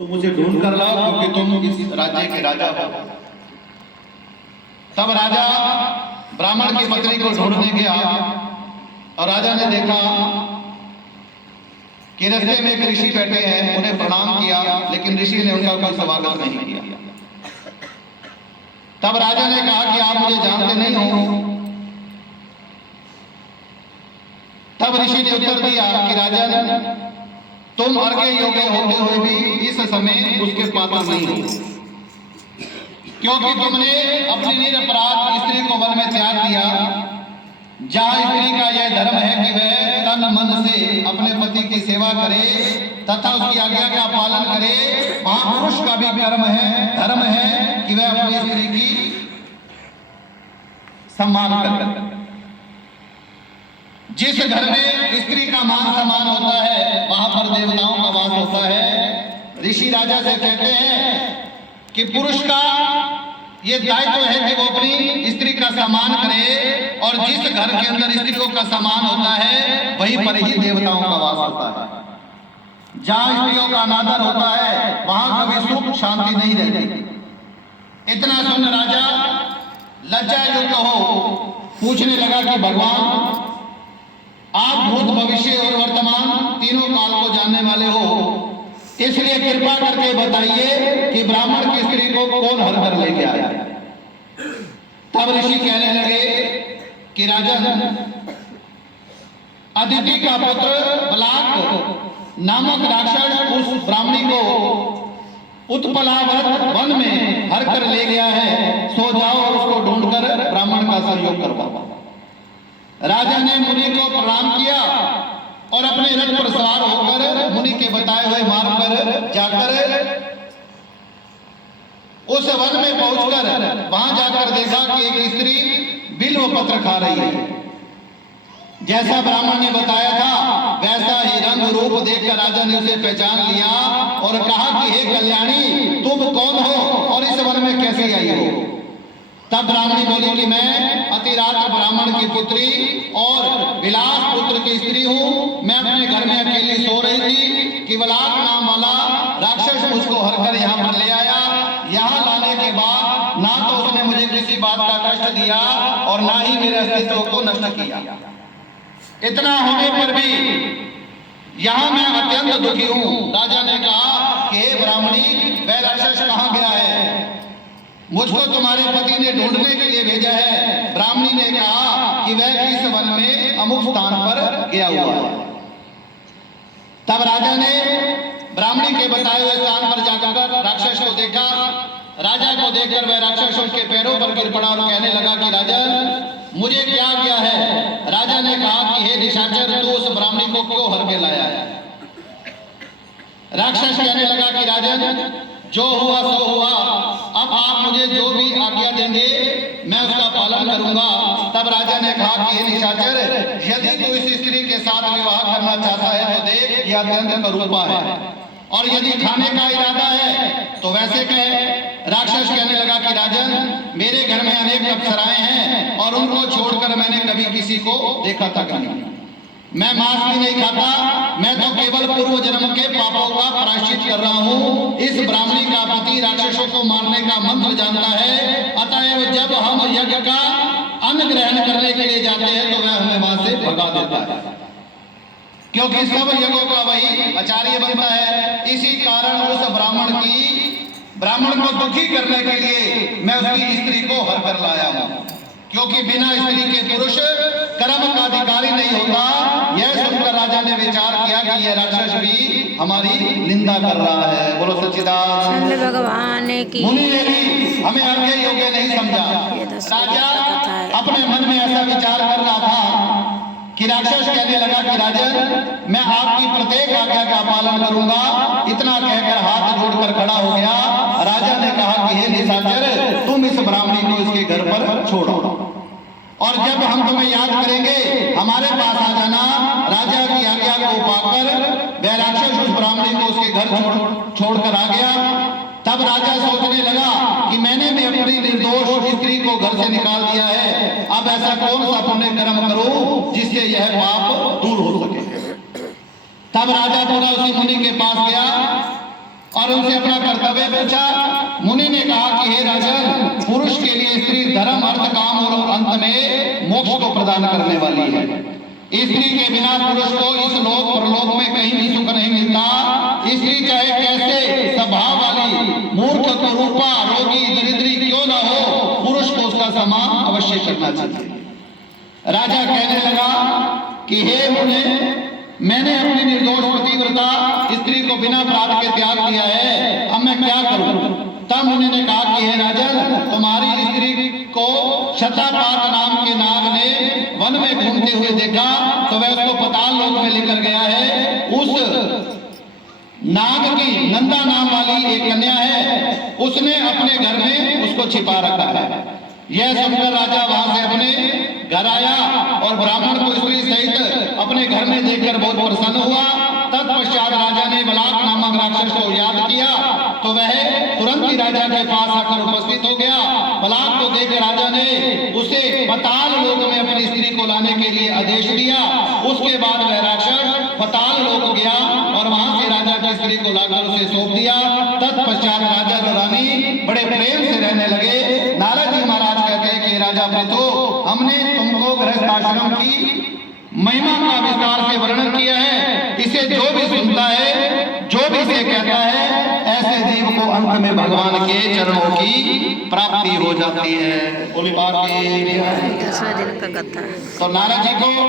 तो मुझे ढूंढ कर लाओ क्योंकि तुम इस राज्य के राजा हो। तब राजा ब्राह्मण की पत्नी को ढूंढने गया और राजा ने देखा कि रास्ते में एक ऋषि बैठे हैं, उन्हें प्रणाम किया लेकिन ऋषि ने उनका कोई स्वागत नहीं किया। तब राजा ने कहा कि आप मुझे जानते नहीं हो। तब ऋषि ने उत्तर दिया कि राजन, तुम अर्घ्य योग्य होते हुए भी इस समय उसके पात्र नहीं हो, क्योंकि तुमने अपनी निरपराध स्त्री को वन में त्याग दिया। जहाँ स्त्री का यह धर्म है कि वह तन मन से अपने पति की सेवा करे तथा उसकी आज्ञा का पालन करे, वहाँ पुरुष का भी धर्म है कि वह अपनी स्त्री की सम्मान करे। जिस घर में स्त्री का मान सम्मान होता है वहां पर देवताओं का वास होता है। ऋषि राजा से कहते हैं कि पुरुष का ये दायित्व है कि वो अपनी स्त्री का सम्मान करे, और जिस घर के अंदर स्त्रियों का सम्मान होता है वहीं पर ही देवताओं का वास होता है। जहां स्त्रियों का अनादर होता है वहां कभी सुख शांति नहीं रहती। इतना सुन राजा लज्जा युक्त हो पूछने लगा कि भगवान, आप भूत भविष्य और वर्तमान तीनों काल को जानने वाले हो, इसलिए कृपा करके बताइए कि ब्राह्मण की स्त्री को कौन हर कर लेके आया। तब ऋषि कहने लगे कि राजन, अदिति का पुत्र बलाक नामक राक्षस उस ब्राह्मणी को उत्पलावत वन में हर कर ले गया है। सो जाओ और उसको ढूंढकर ब्राह्मण का सहयोग करवाओ। राजा ने मुनि को प्रणाम किया और अपने रथ पर सवार होकर मुनि के बताए हुए मार्ग पर जाकर उस वन में पहुंचकर वहां जाकर देखा कि एक स्त्री बिल्व पत्र खा रही है। जैसा ब्राह्मण ने बताया था वैसा ही रंग रूप देखकर राजा ने उसे पहचान लिया और कहा कि हे कल्याणी, तुम कौन हो और इस वन में कैसे आई हो। तब ब्राह्मणी बोली कि मैं अतिरात्र ब्राह्मण की पुत्री और विलास पुत्र की स्त्री हूँ। मैं अपने घर में अकेली सो रही थी कि बलाक नाम वाला राक्षस मुझको हर कर यहाँ पर ले आया। यहाँ लाने के बाद ना तो उसने मुझे किसी बात का कष्ट दिया और ना ही मेरे अस्तित्व को नष्ट किया। इतना होने पर भी यहाँ मैं अत्यंत दुखी हूँ। राजा ने कहा कि हे ब्राह्मणी, वह राक्षस कहाँ गया है? मुझको तुम्हारे पति ने ढूंढने के लिए भेजा है। ब्राह्मणी ने कहा कि वह इस वन में अमुक स्थान पर गया हुआ है। तब राजा ने ब्राह्मणी के बताए हुए स्थान पर जाकर राक्षस को देखा। राजा को देखकर वह राक्षस उसके पैरों पर गिर पड़ा और कहने लगा कि राजन, मुझे क्या किया है? राजा ने कहा कि हे निशाचर, तू उस ब्राह्मणी को क्यों हर के लाया है? राक्षस कहने लगा कि राजन, जो हुआ सो हुआ, अब आप मुझे जो भी आज्ञा देंगे मैं उसका पालन करूंगा। तब राजा ने कहा कि हे निशाचर, यदि तू इस स्त्री के साथ विवाह करना चाहता है तो देख, यह अत्यंत करूपा है, और यदि खाने का इरादा है तो वैसे कहे। राक्षस कहने लगा कि राजन, मेरे घर में अनेक अप्सराएं हैं और उनको छोड़कर मैंने कभी किसी को देखा तक नहीं। मैं मांस भी नहीं खाता, मैं तो केवल पूर्व जन्म के पापों का प्रायश्चित कर रहा हूँ। इस ब्राह्मणी का पति राक्षसों को मारने का मंत्र जानता है, अतएव जब हम यज्ञ का अन्न ग्रहण करने के लिए जाते हैं तो वह हमें वहां से भगा देता है, क्योंकि सब यज्ञों का वही आचार्य बनता है। इसी कारण उस ब्राह्मण को दुखी करने के लिए मैं उसकी स्त्री को हर कर लाया हूँ, क्योंकि बिना स्त्री के पुरुष कर्म का अधिकारी नहीं होता। यह सुनकर राजा ने विचार किया कि यह राक्षस भी हमारी निंदा कर रहा है। बोलो सच्चिदानंद भगवान की। मुनि ने भी हमें अर्घ्य योग्य नहीं समझा। राजा अपने मन में ऐसा विचार कर रहा था कि राक्षस कहने लगा कि राजन, मैं आपकी प्रत्येक आज्ञा का पालन करूंगा। इतना कहकर हाथ जोड़कर खड़ा हो गया। राजा ने कहा कि हे निशाचर, तुम इस ब्राह्मणी को इसके घर पर छोड़ो, और जब हम तुम्हें याद करेंगे हमारे पास आ जाना। राजा की आज्ञा को पाकर वह राक्षस उस ब्राह्मणी को उसके घर छोड़कर आ गया। तब राजा सोचने लगा कि मैंने भी अपनी निर्दोष स्त्री को घर से निकाल दिया है। अब ऐसा कौन सा पुण्य कर्म करूं जिससे यह पाप दूर हो सके। तब राजा थोड़ा उसी मुनि के पास गया और उनसे अपना कर्तव्य पूछा। मुनि ने कहा कि हे राजन, पुरुष के लिए स्त्री धर्म, अर्थ, काम और अंत में मोक्ष को प्रदान करने वाली है। स्त्री के बिना पुरुष को इस लोक परलोक में कहीं भी सुख नहीं मिलता। स्त्री चाहे कैसे स्वभाव वाली, मूर्ख, कुरूपा, रोगी, दरिद्री क्यों न हो, पुरुष को उसका सम्मान अवश्य करना चाहिए। राजा कहने लगा कि हे मुने, मैंने अपनी निर्दोष पतिव्रता स्त्री को बिना अपराध के त्याग दिया है, अब मैं क्या करूं? तब मुनि ने कहा कि हे राजन, तुम्हारी स्त्री को शतापात नाम के नाग ने वन में घूमते हुए देखा तो वह उसको पाताल लोक में लेकर गया है। उस नाग की नंदा नाम वाली एक कन्या है, उसने अपने घर में उसको छिपा रखा है। यह सुनकर राजा वहां से अपने घर आया और ब्राह्मण को स्त्री सहित अपने घर में देखकर बहुत प्रसन्न हुआ। तत्पश्चात राजा ने बलाक नामक राक्षस को याद किया तो वह तुरंत ही राजा के पास आकर उपस्थित हो गया। बलाक को देख राजा ने उसे पाताल लोक में अपनी स्त्री को लाने के लिए आदेश दिया। उसके बाद वह राक्षस पाताल लोक गया और वहां से राजा की स्त्री को लाकर उसे सौंप दिया। तत्पश्चात राजा और रानी बड़े प्रेम से रहने लगे। नारद जी महाराज कहते हैं कि राजा प्रभु, हमने तुमको गृहस्थ आश्रम की महिमा का विस्तार से वर्णन किया है। इसे जो भी सुनता है, जो भी इसे कहता है, ऐसे जीव को अंत में भगवान के चरणों की प्राप्ति हो जाती है। बोली बात। दूसरा दिन का कथा। तो नारद जी को